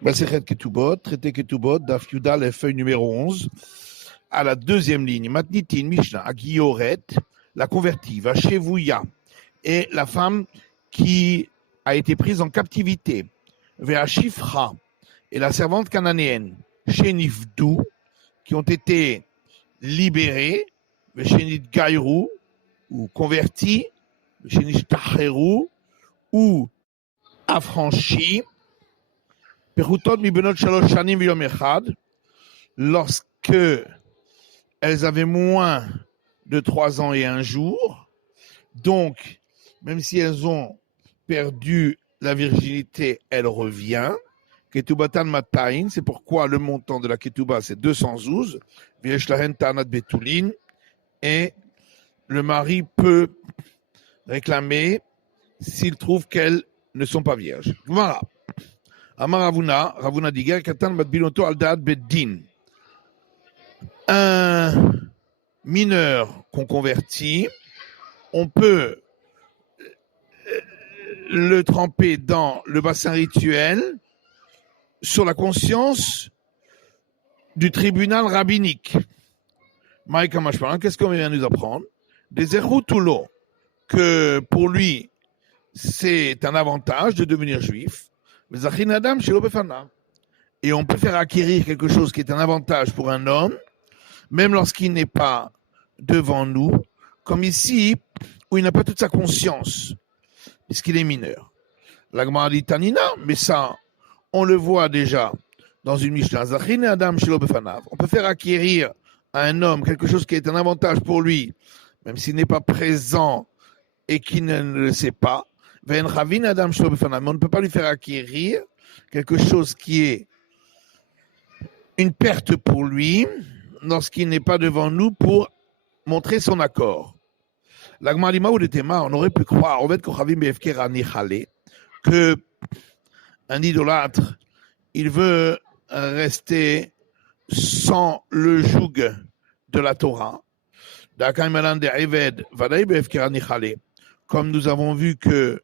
Masechet Ketubot, traité Ketubot, Daf Yudal, feuille numéro 11, à la deuxième ligne. Matnitin, Mishnah, Agioret, la convertie, Vachevouya, et la femme qui a été prise en captivité, Veachifra, et la servante cananéenne, Shenifdou, qui ont été libérés, Veshenit Gaïrou, ou convertis, Veshenit Tacherou, ou affranchis, lorsque elles avaient moins de 3 ans et 1 jour, donc même si elles ont perdu la virginité, elle revient. Ketubatan Matain, c'est pourquoi le montant de la Ketuba c'est 212. Et le mari peut réclamer s'il trouve qu'elles ne sont pas vierges. Voilà. Amar Ravuna Diger, Katan Matbiloto Aldaad Beddin. Un mineur qu'on convertit, on peut le tremper dans le bassin rituel sur la conscience du tribunal rabbinique. Maïka Mashparan, qu'est-ce qu'on vient nous apprendre? Des Erutulo, que pour lui, c'est un avantage de devenir juif. Et on peut faire acquérir quelque chose qui est un avantage pour un homme, même lorsqu'il n'est pas devant nous, comme ici, où il n'a pas toute sa conscience, puisqu'il est mineur. La Gemara dit Tanina, mais ça, on le voit déjà dans une Mishnah. On peut faire acquérir à un homme quelque chose qui est un avantage pour lui, même s'il n'est pas présent et qu'il ne le sait pas. Mais on ne peut pas lui faire acquérir quelque chose qui est une perte pour lui lorsqu'il n'est pas devant nous pour montrer son accord. On aurait pu croire que un idolâtre, il veut rester sans le joug de la Torah. Comme nous avons vu que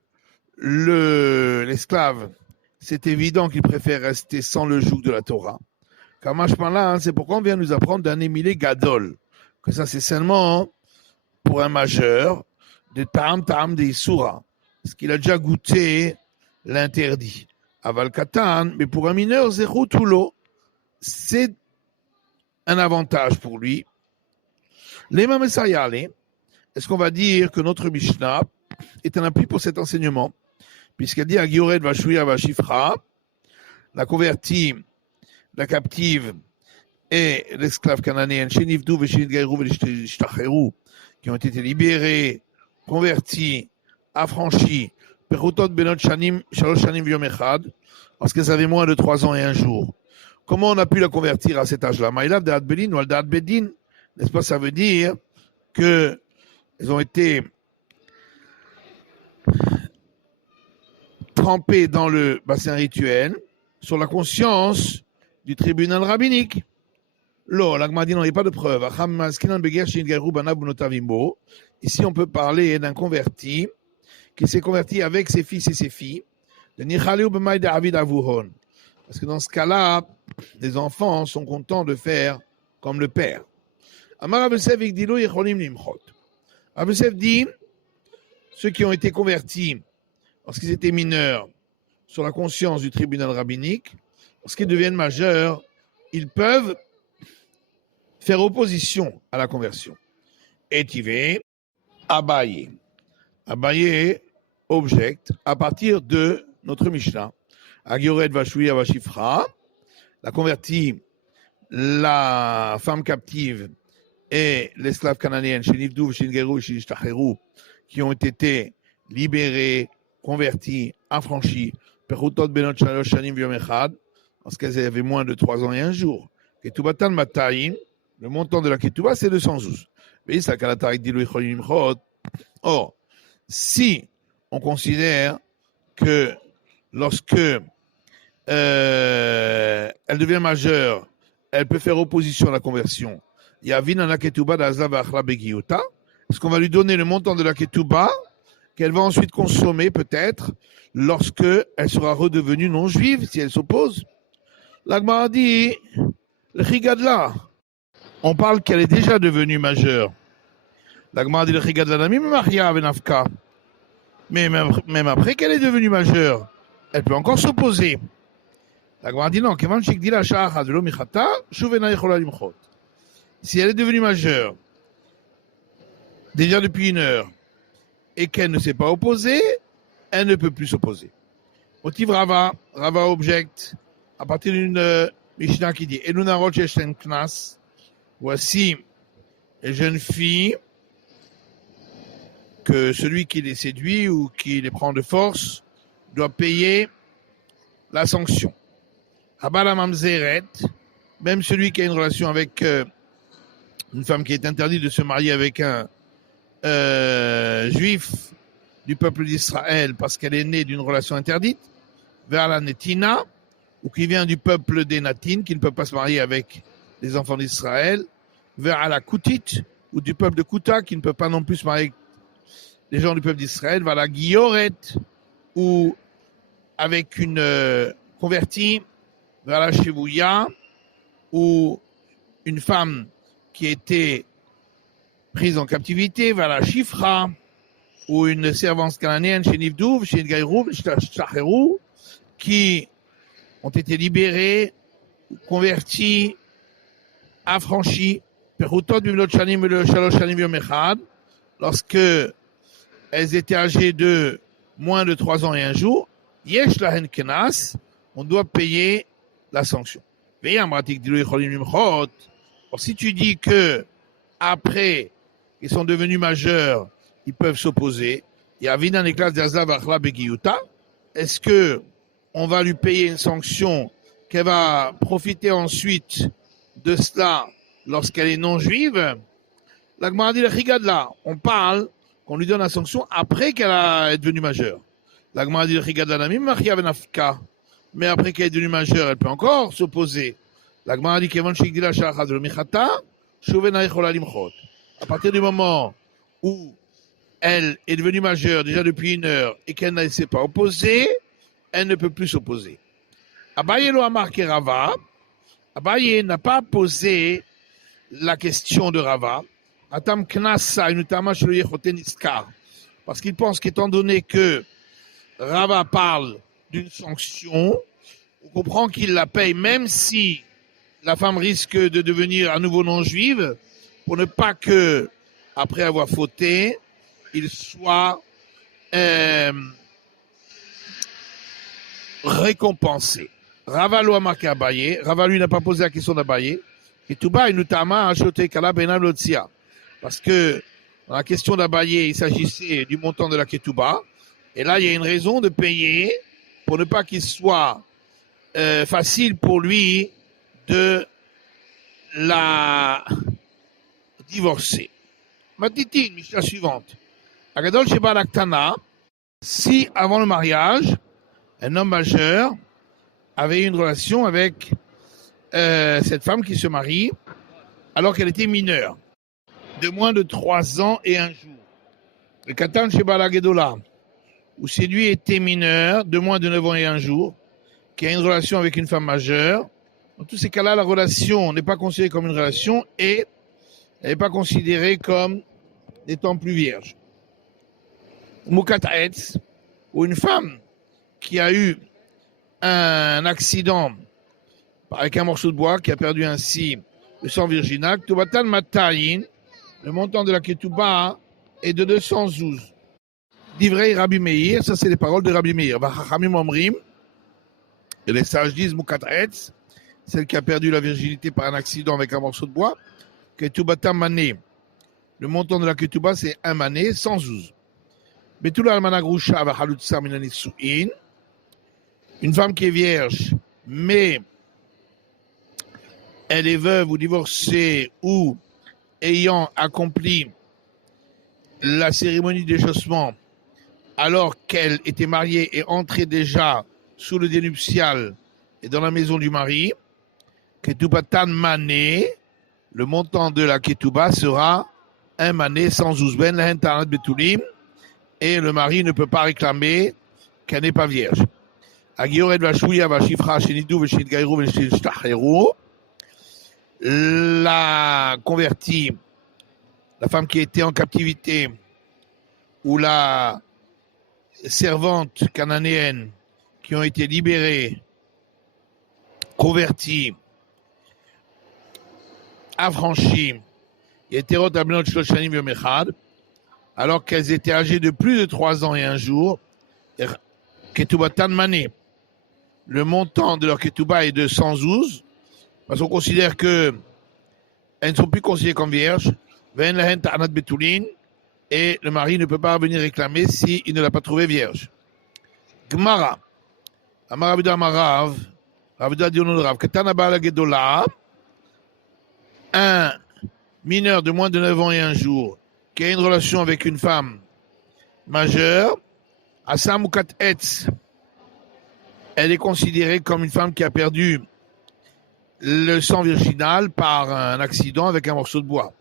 l'esclave, c'est évident qu'il préfère rester sans le joug de la Torah. C'est pourquoi on vient nous apprendre d'un émilé gadol, que ça c'est seulement pour un majeur de tam de Isura, parce qu'il a déjà goûté l'interdit. Aval katan, mais pour un mineur, zéro toulo, c'est un avantage pour lui. Lema Messayale, est-ce qu'on va dire que notre Mishnah est un appui pour cet enseignement, puisqu'elle dit Agioret Vashouya Vashifra, la convertie, la captive et l'esclave cananéenne, Shenifdou Veshenit Gaïrou Veshenit qui ont été libérés, convertis, affranchis, Perutot Benot Shanim, Shalosh Shanim Yom Echad, parce qu'elles avaient moins de 3 ans et 1 jour. Comment on a pu la convertir à cet âge-là? Maïlav Da'at Bedin ou Al-Da'at Bedin, n'est-ce pas? Ça veut dire que elles ont été trempées dans le bassin rituel sur la conscience du tribunal rabbinique. Là, l'Agma dit non, il n'y a pas de preuve. Ici, on peut parler d'un converti qui s'est converti avec ses fils et ses filles. Parce que dans ce cas-là, les enfants sont contents de faire comme le père. Abusef dit, ceux qui ont été convertis lorsqu'ils étaient mineurs sur la conscience du tribunal rabbinique, lorsqu'ils deviennent majeurs, ils peuvent faire opposition à la conversion. Étivé, Abaye. Abaye objecte à partir de notre Mishnah. Agioret Vashouya Vashifra, la convertie, la femme captive et l'esclave cananéenne, Shenifdou, Shengerou, Shenishtacherou, qui ont été libérés, convertis, affranchis, Perutot Benot Shalosh Shanim Yom Echad, parce qu'elles avaient moins de 3 ans et 1 jour. Ketubatan Mataim, le montant de la Ketuba, c'est 212. Or, si on considère que lorsque elle devient majeure, elle peut faire opposition à la conversion. Est-ce qu'on va lui donner le montant de la Ketuba qu'elle va ensuite consommer peut-être lorsque elle sera redevenue non juive si elle s'oppose? L'Agmara dit, le chigadla, on parle qu'elle est déjà devenue majeure. L'Agmara dit, le chigadla nami maria venafka. Mais même après qu'elle est devenue majeure, elle peut encore s'opposer. L'Agmara dit non, si elle est devenue majeure, déjà depuis 1 heure, et qu'elle ne s'est pas opposée, elle ne peut plus s'opposer. Motiv Rava objecte à partir d'une Mishnah qui dit Eluna Rocheshten Knas, voici les jeunes filles que celui qui les séduit ou qui les prend de force doit payer la sanction. Habala Mamzeret, même celui qui a une relation avec une femme qui est interdite de se marier avec un juif du peuple d'Israël parce qu'elle est née d'une relation interdite, vers la Netina, ou qui vient du peuple des Natines, qui ne peut pas se marier avec les enfants d'Israël, vers la Koutit, ou du peuple de Kouta, qui ne peut pas non plus se marier avec les gens du peuple d'Israël, vers la Guilloret, ou avec une convertie, vers la Shevouya, ou une femme qui était prise en captivité, vers la Shifra, ou une servante cananéenne chez Nivdouv, chez Gaïrou, chez Shacherou, qui ont été libérés, convertis, affranchis, lorsque elles étaient âgées de moins de 3 ans et 1 jour, on doit payer la sanction. Alors, si tu dis que après qu'ils sont devenus majeurs, ils peuvent s'opposer, est-ce que on va lui payer une sanction qu'elle va profiter ensuite de cela lorsqu'elle est non juive? La Gemara dit le chigadla, on parle qu'on lui donne la sanction après qu'elle est devenue majeure. La Gemara dit le chigadla nami maria venafka, mais après qu'elle est devenue majeure, elle peut encore s'opposer. La Gemara dit qu'evon shigdila shachad le michata shuvena ichola limchot. À partir du moment où elle est devenue majeure déjà depuis 1 heure et qu'elle ne s'est pas opposée, elle ne peut plus s'opposer. Abaye lo a marqué Rava. Abaye n'a pas posé la question de Rava. Atam knasa inutama shelo yechoten iskar. Parce qu'il pense qu'étant donné que Rava parle d'une sanction, on comprend qu'il la paye même si la femme risque de devenir à nouveau non-juive, pour ne pas que, après avoir fauté, il soit récompensé. Rava lo a marqué Abaye. Rava lui n'a pas posé la question d'Abaye. Et tout bas, il nous tama acheté kala benam lotzia. Parce que dans la question d'Abaye, il s'agissait du montant de la ketouba. Et là, il y a une raison de payer pour ne pas qu'il soit facile pour lui de la divorcer. Matiti, Mishnah suivante. Agadol Sheba Laktana, si avant le mariage, un homme majeur avait une relation avec cette femme qui se marie alors qu'elle était mineure, de moins de 3 ans et 1 jour. Le Katan Sheba Lagedola, où si lui était mineur, de moins de 9 ans et 1 jour, qui a une relation avec une femme majeure, dans tous ces cas-là, la relation n'est pas considérée comme une relation et elle n'est pas considérée comme étant plus vierge. Mukataetz, ou une femme qui a eu un accident avec un morceau de bois, qui a perdu ainsi le sang virginal, Tubatan Matayin, le montant de la Ketouba est de 212. Divrei Rabbi Meir, ça c'est les paroles de Rabbi Meir. Vachachamim Omrim, et les sages disent Mukataetz, celle qui a perdu la virginité par un accident avec un morceau de bois, Ketubatan Mané, le montant de la Ketouba c'est 1 mané, 112. Betula Almana Grusha Vachalutsa Minanitsuin, une femme qui est vierge, mais elle est veuve ou divorcée ou ayant accompli la cérémonie d'échauffement alors qu'elle était mariée et entrée déjà sous le dénuptial et dans la maison du mari, Ketubatan Mané, le montant de la Ketouba sera 1 mané, 112 ben lahen ta'anat betulim, et le mari ne peut pas réclamer qu'elle n'est pas vierge. Agiored Vashouya Vashifra Shenidu Veshidgairu Veshishtaheru. La convertie, la femme qui était en captivité, ou la servante cananéenne qui ont été libérées, converties, affranchies, alors qu'elles étaient âgées de plus de 3 ans et un jour, Ketubatan Mané, le montant de leur Ketuba est de 112, parce qu'on considère qu'elles ne sont plus considérées comme vierges, et le mari ne peut pas venir réclamer s'il ne l'a pas trouvée vierge. Gmara, Amarav Amarav, Ravda Dionorav, Ketana la Gedola, un mineur de moins de 9 ans et un jour qui a une relation avec une femme majeure, Asamukat Etz, elle est considérée comme une femme qui a perdu le sang virginal par un accident avec un morceau de bois.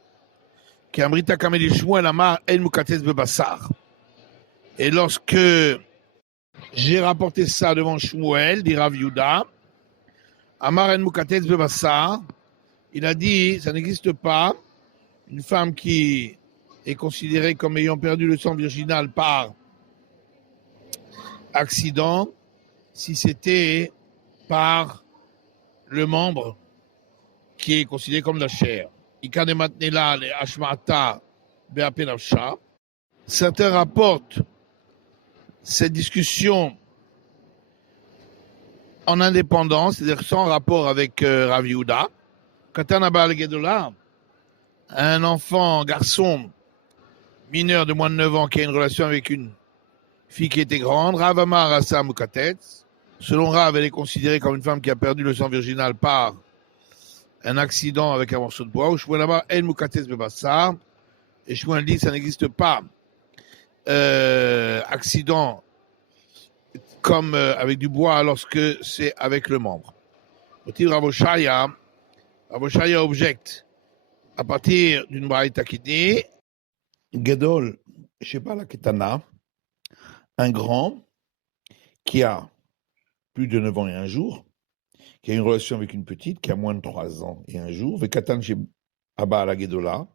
Et lorsque j'ai rapporté ça devant Shmuel, dit Rav Yehuda, Amar en Mukatez Bebassar, il a dit, ça n'existe pas, une femme qui est considérée comme ayant perdu le sang virginal par accident, si c'était par le membre qui est considéré comme la chair. Certains rapportent cette discussion en indépendance, c'est-à-dire sans rapport avec Rav Yehuda. Katana Baal Gedola, un enfant, un garçon mineur de moins de 9 ans qui a une relation avec une fille qui était grande, Rav Amar Asa Mukatetz. Selon Rav, elle est considérée comme une femme qui a perdu le sang virginal par un accident avec un morceau de bois. Ou Shmuel Amar El Mukatetz Bebassar. Et Shmuel dit ça n'existe pas accident comme avec du bois lorsque c'est avec le membre. Ravoshaya objecte à partir d'une braïta qui dit Gadol Shebala Ketana, un grand qui a plus de 9 ans et un jour, qui a une relation avec une petite qui a moins de 3 ans et un jour, Vekatan Shebala la Gedola,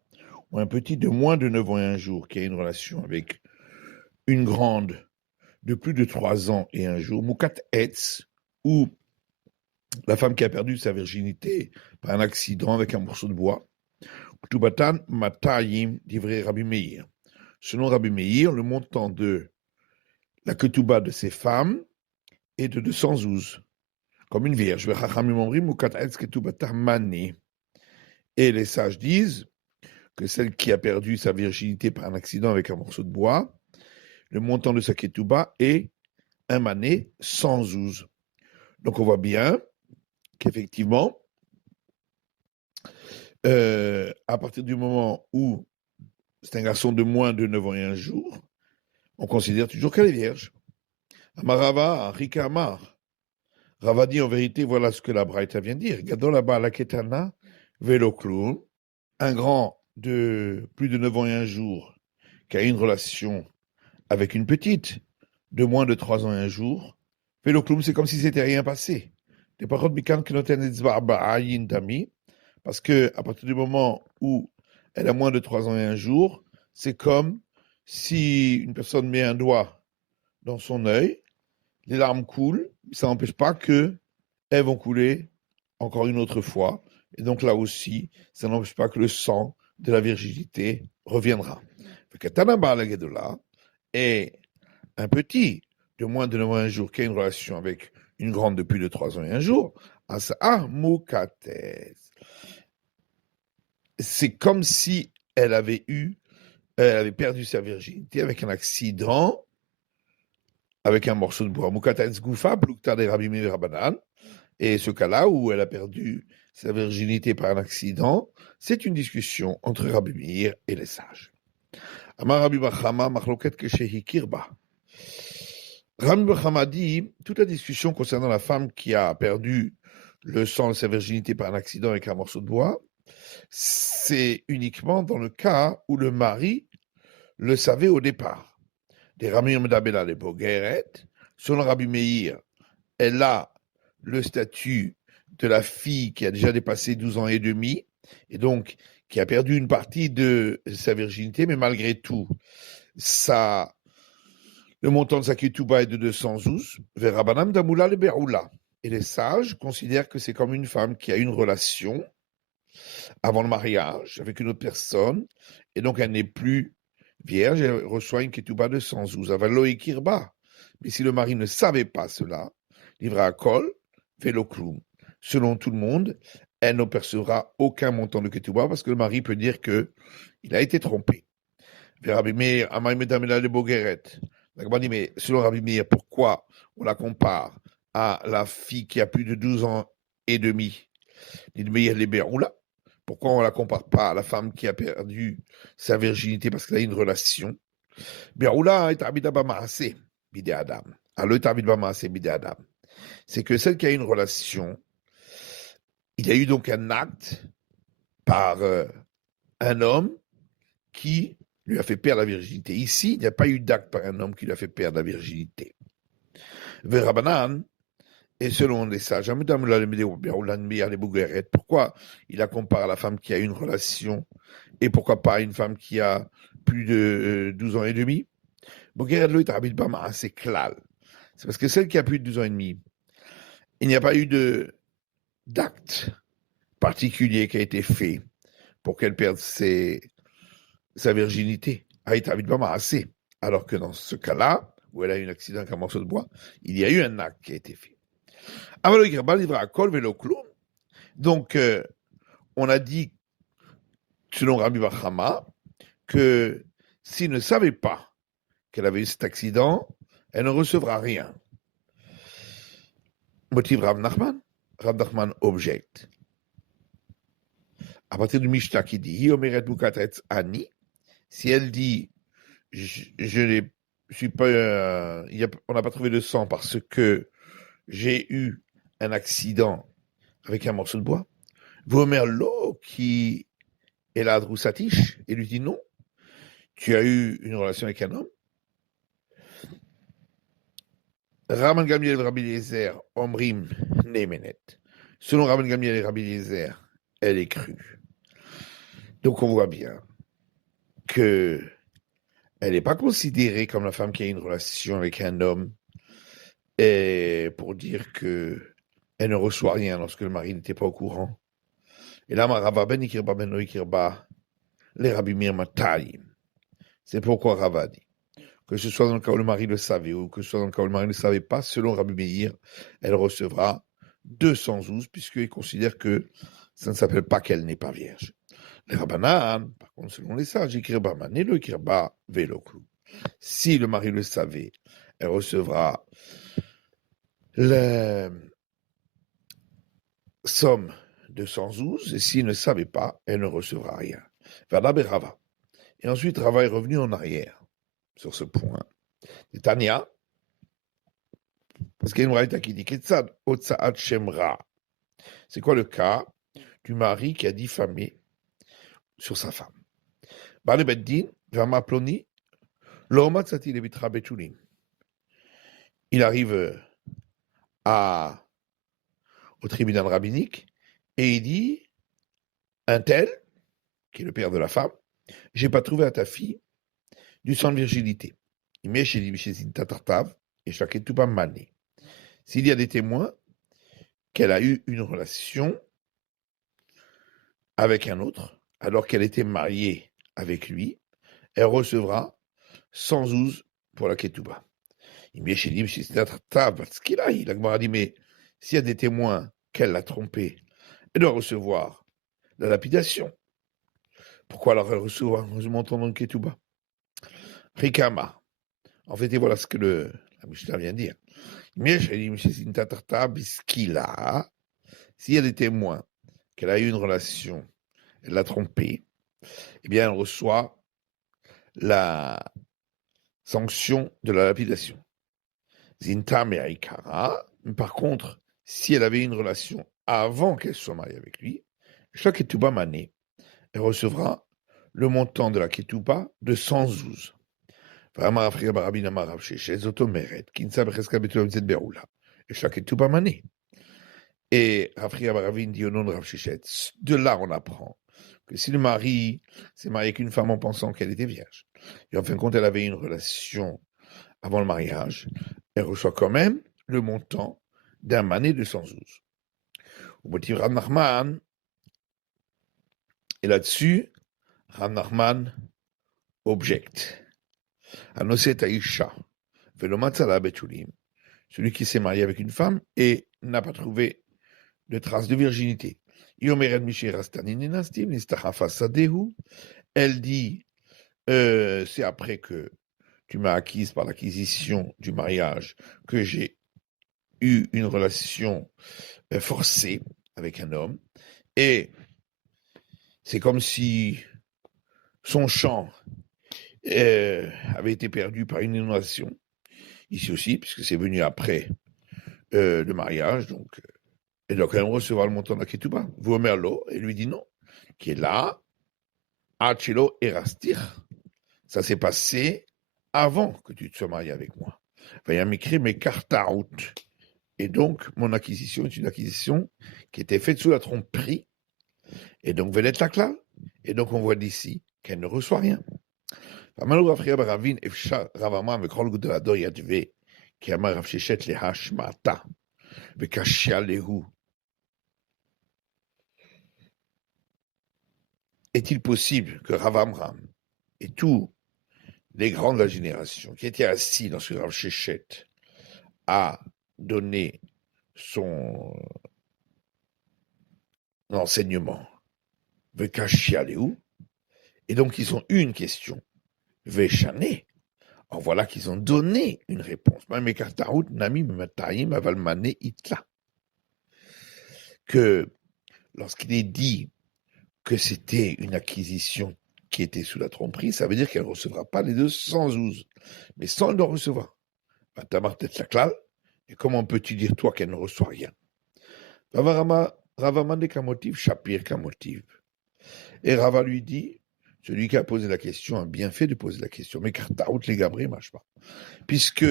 ou un petit de moins de 9 ans et un jour qui a une relation avec une grande de plus de 3 ans et un jour, Mukat Etz, ou la femme qui a perdu sa virginité par un accident avec un morceau de bois, Ktubatan Matayim d'Ivré Rabbi Meir. Selon Rabbi Meir, le montant de la Ketuba de ces femmes est de 212, comme une vierge. Et les sages disent que celle qui a perdu sa virginité par un accident avec un morceau de bois, le montant de sa Ketuba est un mané 112. Donc on voit bien qu'effectivement, à partir du moment où c'est un garçon de moins de 9 ans et un jour, on considère toujours qu'elle est vierge. Amarava, Rika Amar. Rava dit en vérité, voilà ce que la Braïta vient de dire. Gadolaba la Ketana, Veloklum, un grand de plus de 9 ans et un jour qui a une relation avec une petite de moins de 3 ans et un jour. Veloklum, c'est comme si c'était rien passé. Parce que à partir du moment où elle a moins de 3 ans et un jour, c'est comme si une personne met un doigt dans son œil, les larmes coulent, ça n'empêche pas qu'elles vont couler encore une autre fois. Et donc là aussi, ça n'empêche pas que le sang de la virginité reviendra. Et un petit de moins de 9 ans et un jour qui a une relation avec une grande de plus de 3 ans et un jour, c'est comme si elle avait perdu sa virginité avec un accident, avec un morceau de bois. Et ce cas-là où elle a perdu sa virginité par un accident, c'est une discussion entre Rabbi Meir et les sages. Amar Rabbi Bachama, machloket keshehi kirba. Rabbi Bachama dit, toute la discussion concernant la femme qui a perdu le sang de sa virginité par un accident avec un morceau de bois, c'est uniquement dans le cas où le mari le savait au départ. Des Ramir Medabela les Bogeret, selon Rabbi Meir, elle a le statut de la fille qui a déjà dépassé 12 ans et demi, et donc qui a perdu une partie de sa virginité, mais malgré tout, le montant de sa ketouba est de 212, vers Rabbanam Damoula le Beroula. Et les sages considèrent que c'est comme une femme qui a une relation avant le mariage avec une autre personne, et donc elle n'est plus vierge, elle reçoit une ketouba de 112. Avalo et kirba. Mais si le mari ne savait pas cela, livra à kol, velo kloum. Selon tout le monde, elle ne percevra aucun montant de ketouba parce que le mari peut dire que il a été trompé. Rabbi Meir, Amay Medamela de Bogueret. Mais selon Rabbi Meir, pourquoi on la compare à la fille qui a plus de 12 ans et demi? Pourquoi on ne la compare pas à la femme qui a perdu sa virginité parce qu'elle a une relation? C'est que celle qui a une relation, il y a eu donc un acte par un homme qui lui a fait perdre la virginité. Ici, il n'y a pas eu d'acte par un homme qui lui a fait perdre la virginité. Verabanan, et selon les sages, pourquoi il la compare à la femme qui a une relation et pourquoi pas à une femme qui a plus de 12 ans et demi? C'est clair. C'est parce que celle qui a plus de 12 ans et demi, il n'y a pas eu d'acte particulier qui a été fait pour qu'elle perde sa virginité. Alors que dans ce cas-là, où elle a eu un accident avec un morceau de bois, il y a eu un acte qui a été fait. Donc, on a dit, selon Rabbi Bachama, que s'il ne savait pas qu'elle avait eu cet accident, elle ne recevra rien. Motive Rav Nachman. Rav Nachman objecte. À partir du Mishnah qui dit, Ani, si elle dit, je ne suis pas, on n'a pas trouvé de sang parce que j'ai eu un accident avec un morceau de bois, Vomer l'eau qui est la Droussatish, et lui dit non, tu as eu une relation avec un homme. Rabban Gamliel et Rabbi Eliezer, Omrim Nemenet. Selon Rabban Gamliel et Rabbi Eliezer, elle est crue. Donc on voit bien que elle n'est pas considérée comme la femme qui a une relation avec un homme et pour dire que elle ne reçoit rien lorsque le mari n'était pas au courant. Et là, Rava ben ikirba ben no ikirba, les Rabbi Meir Matayim. C'est pourquoi Rava dit que ce soit dans le cas où le mari le savait ou que ce soit dans le cas où le mari ne le savait pas, selon Rabbi Meir, elle recevra 212 puisqu'il considère que ça ne s'appelle pas qu'elle n'est pas vierge. Les Rabbanan, par contre, selon les sages, ikirba manelo ikirba veloklu. Si le mari le savait, elle recevra la somme de 112, et s'il ne savait pas, elle ne recevra rien. Rava. Et ensuite, Rava est revenu en arrière sur ce point. Et Tania, parce qu'il y a une raïta qui dit Ketsad Otsaat Shemra. C'est quoi le cas du mari qui a diffamé sur sa femme? Bale Beddin, Vama Ploni, Lormat Sati Levitra Betulim. Il arrive au tribunal rabbinique et il dit un tel, qui est le père de la femme, j'ai pas trouvé à ta fille du sang de virginité. Il met chez Tatartav et chaque tout pas mané. S'il y a des témoins qu'elle a eu une relation avec un autre, alors qu'elle était mariée avec lui, elle recevra 112 pour la ketouba. Il met chez Tatartav parce qu'il a, il a dit, mais s'il y a des témoins qu'elle l'a trompé, elle doit recevoir la lapidation. Pourquoi alors elle reçoit un montant dans le ketouba? Rikama. En fait, et voilà ce que la Mishnah vient de dire. S'il y a des témoins qu'elle a eu une relation, elle l'a trompé, eh bien, elle reçoit la sanction de la lapidation. Zinta Me'aikara. Par contre, si elle avait une relation avant qu'elle soit mariée avec lui, chaque ketouba mané, elle recevra le montant de la ketouba de 112. chaque Ketouba Mané. Et Rav Ravin dit au nom de Rav Shechet, de là on apprend que si le mari s'est marié avec une femme en pensant qu'elle était vierge, et en fin de compte elle avait une relation avant le mariage, elle reçoit quand même le montant d'un mané de 112. Au motif Rav Nachman, et là-dessus, Rav Nachman objecte. Anoset Aisha, Velomatzala Betulim, celui qui s'est marié avec une femme et n'a pas trouvé de traces de virginité. Elle dit, c'est après que tu m'as acquise par l'acquisition du mariage que j'ai eu une relation forcée avec un homme, et c'est comme si son champ avait été perdu par une inondation, ici aussi, puisque c'est venu après le mariage, donc et donc, elle recevra le montant de la ketouba. Vomerlo, et lui dit non, qui est là, Achelo Erastir. Ça s'est passé avant que tu te sois marié avec moi. Il y a écrit mes cartes à route. Et donc, mon acquisition est une acquisition qui était faite sous la tromperie. Et donc, Velet Lakla. Et donc, on voit d'ici qu'elle ne reçoit rien. Malou Rafria Baravin, Efsha Ravama, avec Rol Gudalado Yadve, qui a mar Rafshechet le Hashmata, Vekashia Lehu. Est-il possible que Rav Amram et tous les grands de la génération qui étaient assis dans ce Rav Shechet a donné son enseignement Vekashialeu, et donc ils ont eu une question Veshane. Alors voilà qu'ils ont donné une réponse. Que lorsqu'il est dit que c'était une acquisition qui était sous la tromperie, ça veut dire qu'elle ne recevra pas les 212, mais sans le recevoir. Et comment peux-tu dire, toi, qu'elle ne reçoit rien? Ravamande Kamotiv, Shapir Kamotiv. Et Rava lui dit, celui qui a posé la question a bien fait de poser la question, mais Kartaout les Gabré marche pas. Puisque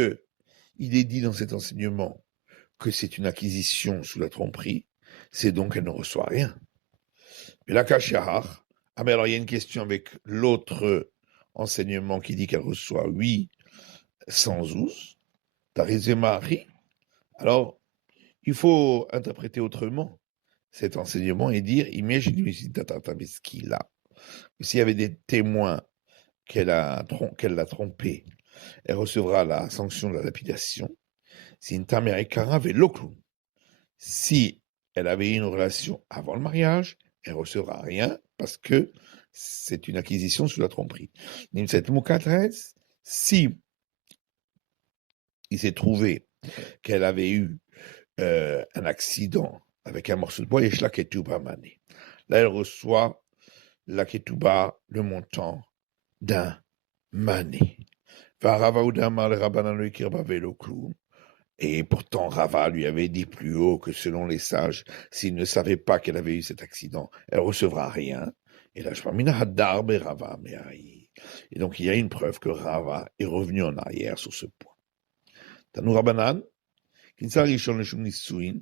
il est dit dans cet enseignement que c'est une acquisition sous la tromperie, c'est donc qu'elle ne reçoit rien. Mais la Kashahar, ah mais alors il y a une question avec l'autre enseignement qui dit qu'elle reçoit 812, Tarizemari. Alors, il faut interpréter autrement cet enseignement et dire, s'il y avait des témoins qu'elle l'a trompé, elle recevra la sanction de la lapidation. Si elle avait une relation avant le mariage, elle ne recevra rien parce que c'est une acquisition sous la tromperie. Si il s'est trouvé qu'elle avait eu un accident avec un morceau de bois, et la ketouba mané. Là, elle reçoit la ketouba, le montant d'un mané. Et pourtant, Rava lui avait dit plus haut que selon les sages, s'il ne savait pas qu'elle avait eu cet accident, elle recevra rien. Et là, je parle, Rava. Et donc, il y a une preuve que Rava est revenu en arrière sur ce point. Tanu Rabanan, Kinsa Rishon Leshum Nisuin,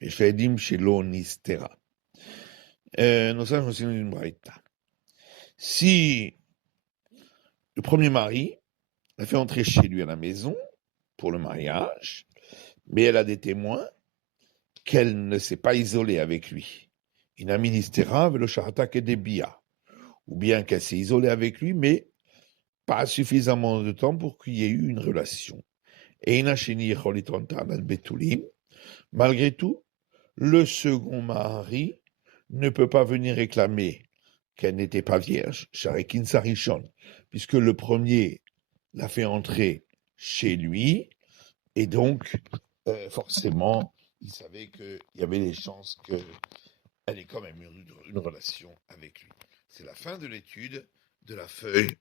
et Shedim Shelo Nistera. Nous savons aussi une braïta. Si le premier mari l'a fait entrer chez lui à la maison pour le mariage, mais elle a des témoins qu'elle ne s'est pas isolée avec lui. Ina ministera velo sharata que des bia, ou bien qu'elle s'est isolée avec lui, mais pas suffisamment de temps pour qu'il y ait eu une relation. Et ina sheni al betulim. Malgré tout, le second mari ne peut pas venir réclamer qu'elle n'était pas vierge, Sharekin Sarishon, puisque le premier l'a fait entrer chez lui, et donc, forcément, il savait qu'il y avait des chances qu'elle ait quand même eu une relation avec lui. C'est la fin de l'étude de la feuille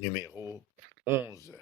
numéro 11.